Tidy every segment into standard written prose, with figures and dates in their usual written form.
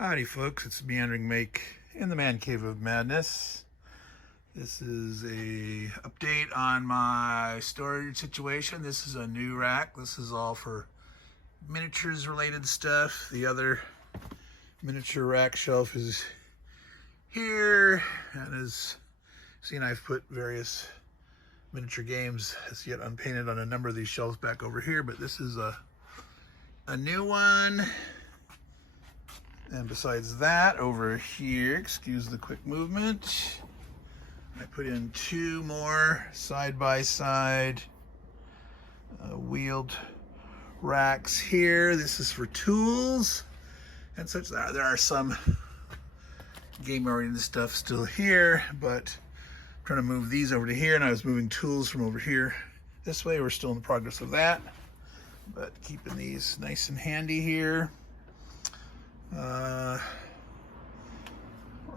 Howdy folks, it's Meandering Mike in the Man Cave of Madness. This is a update on my storage situation. This is a new rack. This is all for miniatures related stuff. The other miniature rack shelf is here, and as seen, I've put various miniature games as yet unpainted on a number of these shelves back over here, but this is a new one. And besides that, over here, excuse the quick movement, I put in two more side-by-side wheeled racks here. This is for tools and such. There are some game-oriented stuff still here, but I'm trying to move these over to here, and I was moving tools from over here this way. We're still in the progress of that, but keeping these nice and handy here. We're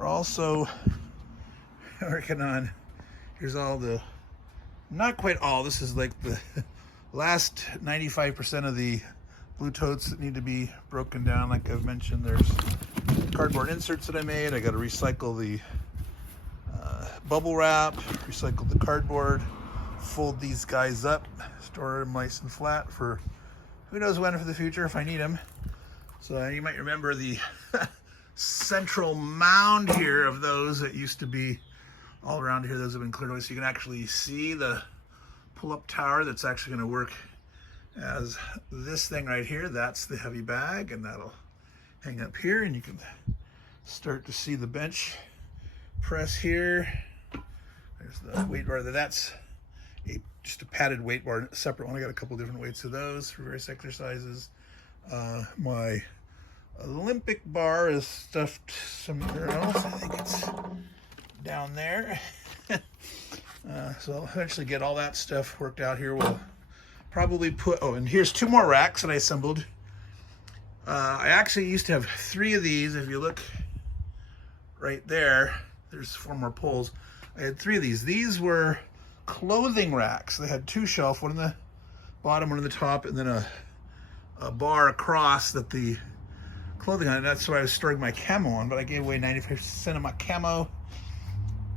also working on, here's all the, not quite all, this is like the last 95% of the blue totes that need to be broken down. Like I've mentioned, there's cardboard inserts that I made. I got to recycle the bubble wrap, recycle the cardboard, fold these guys up, store them nice and flat for who knows when for the future if I need them. So you might remember the central mound here of those that used to be all around here. Those have been cleared away, so you can actually see the pull-up tower that's actually going to work as this thing right here. That's the heavy bag, and that'll hang up here, and you can start to see the bench press here. There's the weight bar. That's just a padded weight bar, a separate one. I got a couple different weights of those for various exercises. My Olympic bar is stuffed somewhere else. I think it's down there. So I'll eventually get all that stuff worked out here. We'll probably put, oh, and here's two more racks that I assembled. I actually used to have three of these. If you look right there, there's four more poles. I had three of these. These were clothing racks. They had two shelves, one in the bottom, one in the top, and then a bar across that the clothing on it. That's where I was storing my camo on, but I gave away 95% of my camo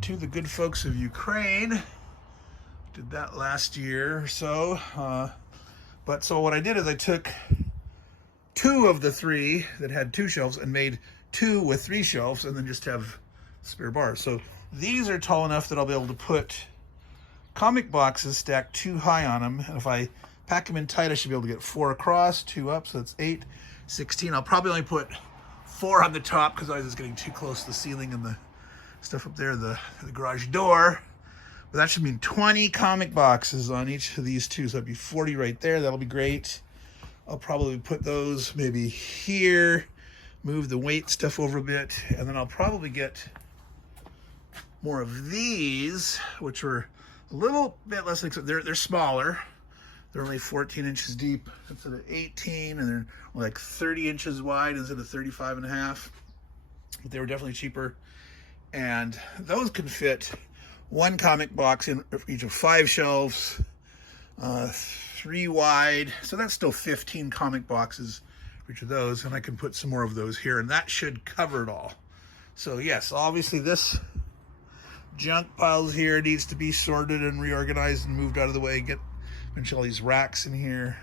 to the good folks of Ukraine. Did that last year or so. But so what I did is I took two of the three that had two shelves and made two with three shelves, and then just have spare bars. So these are tall enough that I'll be able to put comic boxes stacked too high on them, and if I pack them in tight, I should be able to get 4 across, 2 up, so that's 8, 16. I'll probably only put 4 on the top because I was just getting too close to the ceiling and the stuff up there, the garage door. But that should mean 20 comic boxes on each of these two, so that'd be 40 right there. That'll be great. I'll probably put those maybe here, move the weight stuff over a bit, and then I'll probably get more of these, which are a little bit less expensive. They're smaller. They're only 14 inches deep instead of 18, and they're like 30 inches wide instead of 35 and a half. But they were definitely cheaper. And those can fit one comic box in each of 5 shelves, 3 wide. So that's still 15 comic boxes for each of those. And I can put some more of those here, and that should cover it all. So yes, obviously this junk piles here needs to be sorted and reorganized and moved out of the way. Get all these racks in here.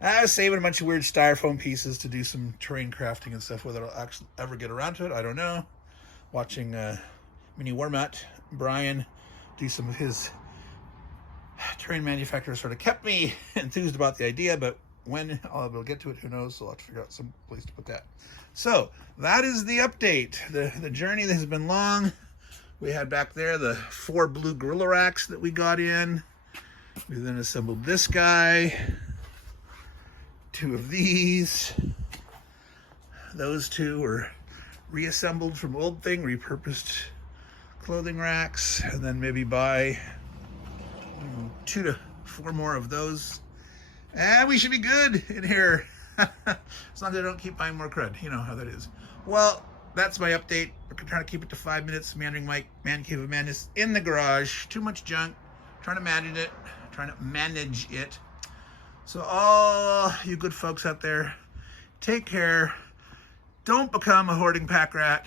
I was saving a bunch of weird styrofoam pieces to do some terrain crafting and stuff. Whether I'll actually ever get around to it, I don't know. Watching Mini Warmat Brian do some of his terrain manufacturers sort of kept me enthused about the idea, but when I'll be able to get to it, who knows? So I'll have to figure out some place to put that. So that is the update. The journey that has been long. We had back there the 4 blue gorilla racks that we got in. We then assembled this guy, 2 of these. Those 2 were reassembled from old thing, repurposed clothing racks, and then maybe buy 2 to 4 more of those. And we should be good in here. As long as I don't keep buying more crud. You know how that is. Well, that's my update. We're trying to keep it to 5 minutes. Meandering Mike, Man Cave of Madness in the garage. Too much junk. Trying to manage it. So all you good folks out there, take care. Don't become a hoarding pack rat,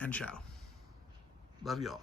and ciao. Love you all.